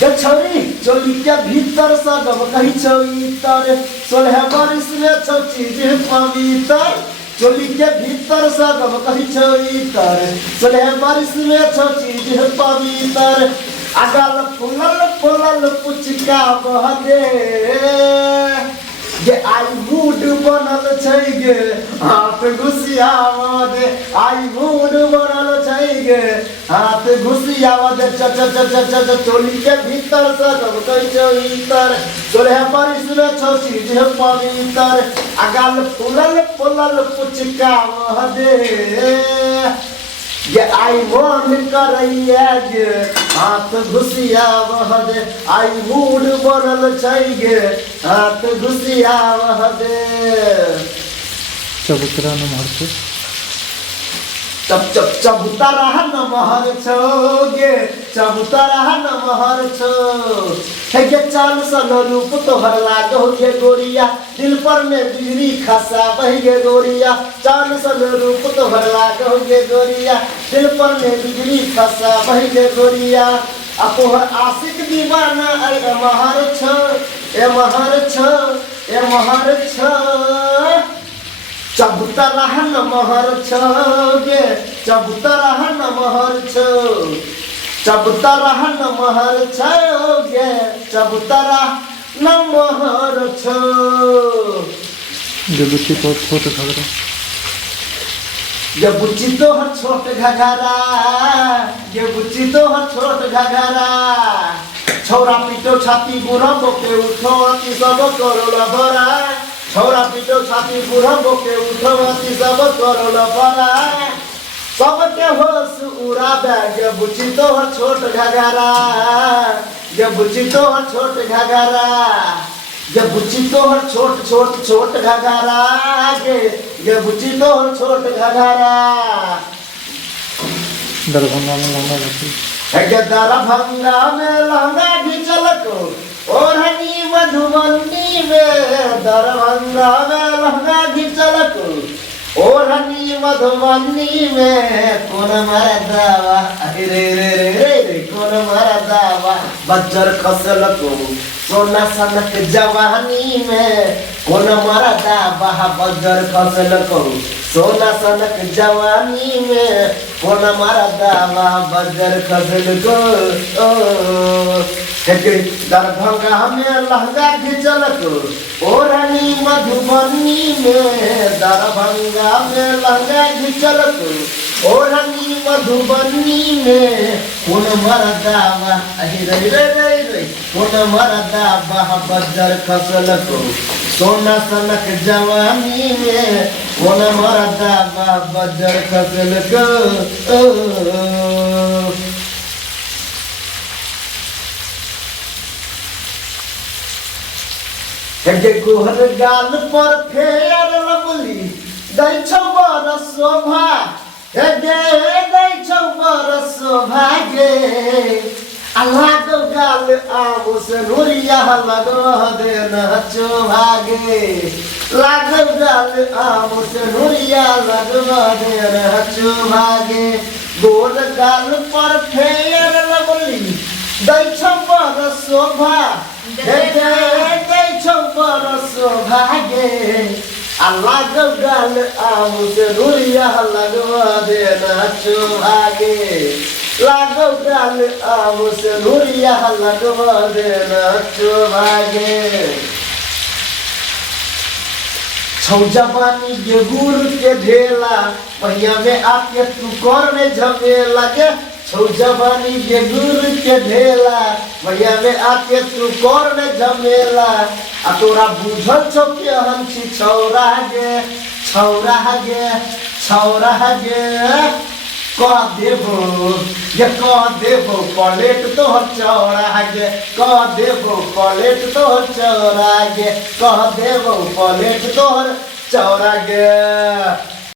गे छौरी चोली के भीतर सगम कही छौ इतर 16 बरिस में छौ चीज पवित्र चोली के भीतर सगम कही छौ इतर 16 बरिस में छौ चीज पवित्र अगल फुलल फुलल पुचका बहदे गे आई मूड बनल छै गे हाथ घुसियावा दे आई मूड बनल छै गे हाथ घुसियावा दे च च च च च चोली के भीतर से सब कहि छौ इतर 16 बरिस में छौ चीज पवित्र अगल फुलल फुलल पुचका बहदे ये आई मन करैया गे हाथ घुसियावह दे आई मूड बनल छै गे हाथ घुसियावह दे चबूतरा नमहर छौ चप चप चबूतरा नमहर छौ गे चबूतरा नमहर छौ हे गे चाल सन रूप तोहर लागो गे गोरिया दिल पर में बिजली खसा बह गे गोरिया चाल सन रूप तोहर लागो गे गोरिया दिल पर में बिजली खसा बह गे गोरिया आ तोहर आशिक दीवाना ए महर छौ ए महर छौ ए महर छौ चबूतरा नमहर छौ गे चबूतरा नमहर छौ चबूतरा नमहर छौ गे चबूतरा नमहर छौ गे बुच्ची तो छोट घगरा गे बुच्ची तोहर छोट घगरा गे बुच्ची तोहर छोट घगरा छौरा पीटो छाती बुढ़ा बोके उठो अति सब करोला भरा छौरा पीटो छाती बुढ़ा बोके उठो अति सब करोला भरा सबके होश उड़ा दे गे बुच्ची तोहर छोट घगरा गे बुच्ची तोहर छोट घगरा गे बुच्ची तोहर छोट छोट छोट घगरा गे बुच्ची तोहर छोट घगरा दरभंगा में लहंगा घिंचल गे दरभंगा में लहंगा घिंचल को ओढ़नी मधुबनी में दरभंगा में लहंगा घिंचल को ओढ़नी मधुबनी में कौन मरदावा रे रे रे रे रे कौन मरदावा बज्जर खसल को सोना सनक जवानी में कौन मरदावा बज्जर खसल को सोना सनक जवानी में कौन मरदावा बज्जर खसल को दरभंगा में लहंगा घिंचल को ओढ़नी मधुबनी में दरभंगा में लहंगा घिंचल को ओढ़नी मधुबनी में कौन मरदावा रे रे रे रे कौन मरदावा बज्जर खसल को सोना सनक जवानी में कौन मरदावा बज्जर खसल को गे गोहर गाल पर फेर लबली दै छौ बर शोभा हे गे दै छौ बर शोभा गे आ लागो गाल आमो से नूरिया लगो दे नाचो भागे लागो गाल आमो से नूरिया लगो दे नाचो भागे गोर गाल पर फेर लबली दै छौ बर शोभा हे गे दै छौ बर शोभा गे आ लागो गाल आमो से नूरिया लगो दे नाचो भागे लागो गाल आमो से नूरिया लगो दे नाचो भागे छौ जवानी के गुड़ के ढेला पहिया में आके तू करने झमेला गे छौ जवानी के गुड़ के ढेला पहिया में आके तू करने झमेला आ तोरा बुझल छौ के हम छी छौरा गे छौरा गे छौरा गे कह देबो प्लेट तोहर चौड़ा गे कह देबो प्लेट तोहर चौड़ा गे कह देबो प्लेट तोहर चौड़ा गे।